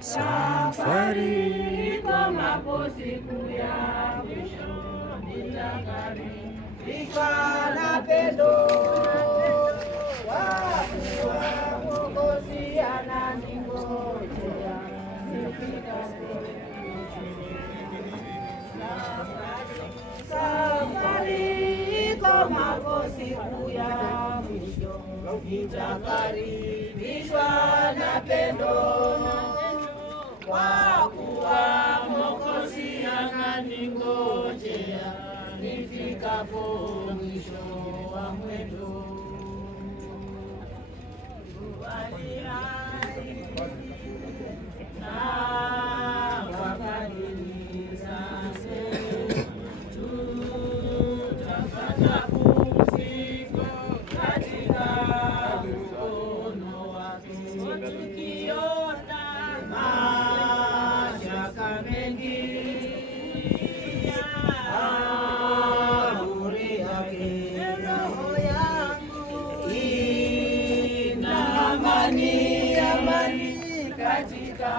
Safari kama siku ya mwisho nitakaribishwa na pendo wa Mwokozi ananingojea nifikapo. Safari kama siku ya mwisho nitakaribishwa na pendo kwa kuwa Mwokozi ananingojea nifikapo mwisho wa mwendo. Na wakadiri sasa tutapata pumziko katika mkono wake, tukiona mashaka mengi amri yake. Roho yangu ina amani katika